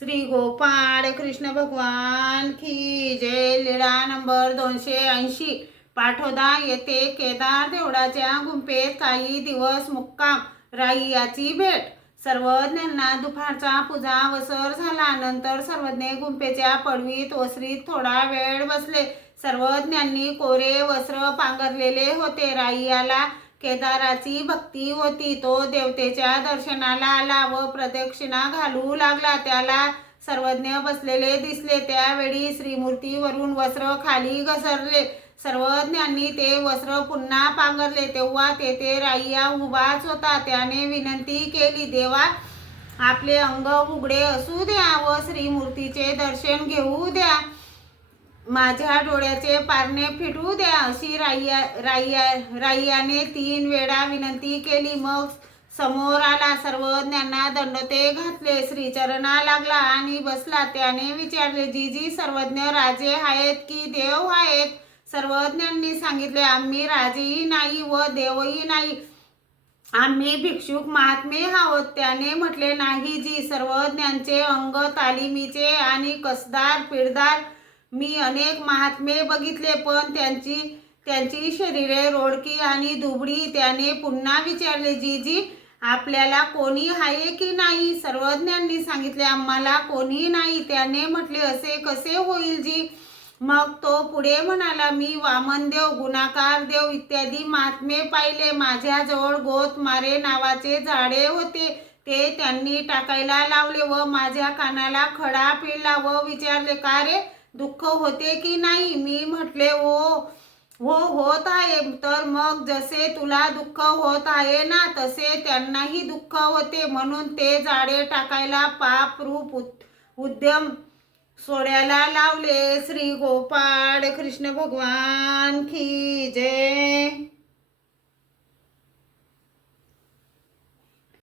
श्री गोपाळ कृष्ण भगवान की जय। लीळा नंबर 280। पाठोदा येथे केदार देवळाच्या गुंफेत काही दिवस मुक्काम। राईयाची भेट। सर्वज्ञांना दुपारचा पूजा वसर झाला। नंतर सर्वज्ञ गुंफेच्या पडवीत वसरीत थोडा वेळ बसले। सर्वज्ञांनी कोरे वस्त्र पांघरलेले होते। राईयाला केदाराची भक्ती होती। तो देवतेच्या दर्शनाला आला व प्रदक्षिणा घालू लागला। त्याला सर्वज्ञ बसलेले दिसले। त्यावेळी श्रीमूर्तीवरून वस्त्र खाली घसरले। सर्वज्ञांनी ते वस्त्र पुन्हा पांघरले तेव्हा तेथे राईया उभाच होता। त्याने विनंती केली, देवा, आपले अंग उघडे असू द्या व श्रीमूर्तीचे दर्शन घेऊ द्या। माझ्या डोळ्याचे पारणे फिटू द्या। अशी राईयाने 3 वेळा विनंती केली। मग समोर आला। सर्वज्ञांना दंडोते घातले। श्रीचरणा लागला आणि बसला। त्याने विचारले, जीजी, सर्वज्ञ राजे आहेत की देव आहेत? सर्वज्ञांनी सांगितले, आम्ही राजेही नाही व देवही नाही, आम्ही भिक्षुक महात्मे आहोत। त्याने म्हटले, नाही जी, सर्वज्ञांचे अंग तालिमीचे आणि कसदार पिळदार। मी अनेक महात्मे बघितले पण त्यांची शरीरे रोडकी आणि दुबळी। त्याने पुन्हा विचारले, जीजी, आपल्याला कोणी आहे की नाही? सर्वज्ञांनी सांगितले, आम्हाला कोणी नाही। त्याने म्हटले, असे कसे होईल जी? मग तो पुढे म्हणाला, मी वामनदेव, गुणाकार देव इत्यादी महात्मे पाहिले। माझ्याजवळ गोतमारे नावाचे झाडे होते, ते त्यांनी टाकायला लावले व माझ्या कानाला खडा पिळला व विचारले, का रे, दुःख होते की नाही? मी म्हटले, हो होत आहे। तर मग जसे तुला दुःख होत आहे ना, तसे त्यांनाही दुःख होते, म्हणून ते झाडे टाकायला पाप रूप उद्यम सोडायला लावले। श्री गोपाळ कृष्ण भगवान की जय।